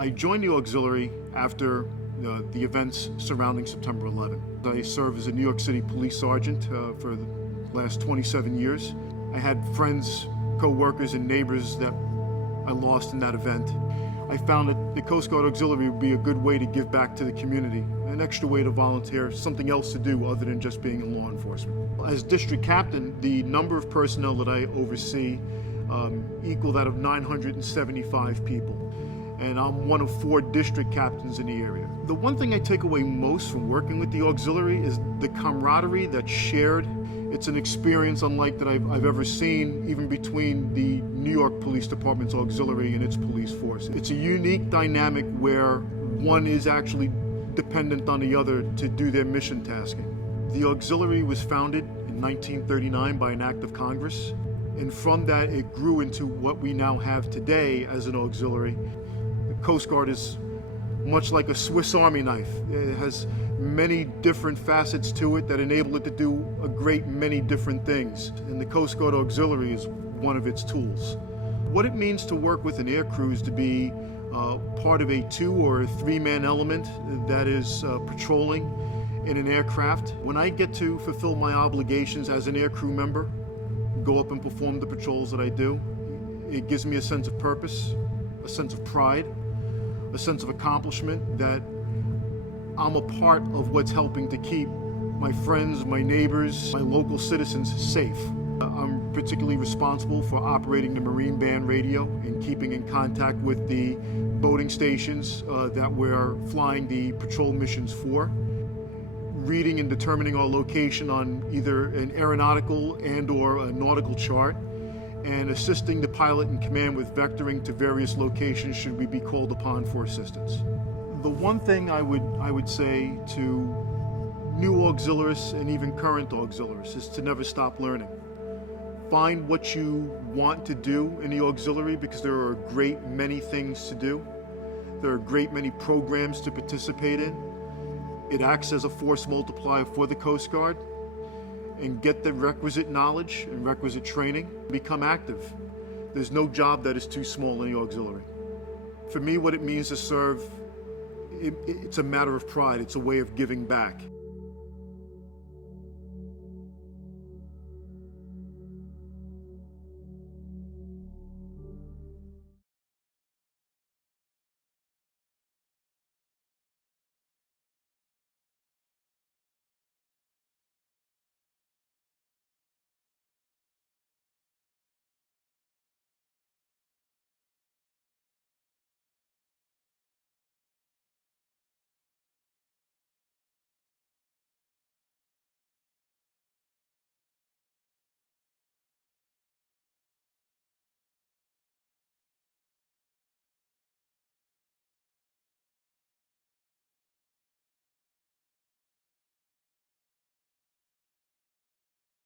I joined the Auxiliary after the events surrounding September 11. I served as a New York City police sergeant for the last 27 years. I had friends, co-workers, and neighbors that I lost in that event. I found that the Coast Guard Auxiliary would be a good way to give back to the community, an extra way to volunteer, something else to do other than just being in law enforcement. As district captain, the number of personnel that I oversee equal that of 975 people. And I'm one of 4 district captains in the area. The one thing I take away most from working with the Auxiliary is the camaraderie that's shared. It's an experience unlike that I've ever seen, even between the New York Police Department's Auxiliary and its police force. It's a unique dynamic where one is actually dependent on the other to do their mission tasking. The Auxiliary was founded in 1939 by an act of Congress, and from that it grew into what we now have today as an Auxiliary. The Coast Guard is much like a Swiss Army knife. It has many different facets to it that enable it to do a great many different things. And the Coast Guard Auxiliary is one of its tools. What it means to work with an air crew is to be part of a 2 or 3-man element that is patrolling in an aircraft. When I get to fulfill my obligations as an air crew member, go up and perform the patrols that I do, it gives me a sense of purpose, a sense of pride, a sense of accomplishment that I'm a part of what's helping to keep my friends, my neighbors, my local citizens safe. I'm particularly responsible for operating the Marine Band radio and keeping in contact with the boating stations that we're flying the patrol missions for. Reading and determining our location on either an aeronautical and or a nautical chart, and assisting the pilot in command with vectoring to various locations should we be called upon for assistance. The one thing I would say to new auxiliarists and even current auxiliarists is to never stop learning. Find what you want to do in the auxiliary, because there are a great many things to do. There are a great many programs to participate in. It acts as a force multiplier for the Coast Guard. And get the requisite knowledge and requisite training, become active. There's no job that is too small in the auxiliary. For me, what it means to serve, it's a matter of pride. It's a way of giving back.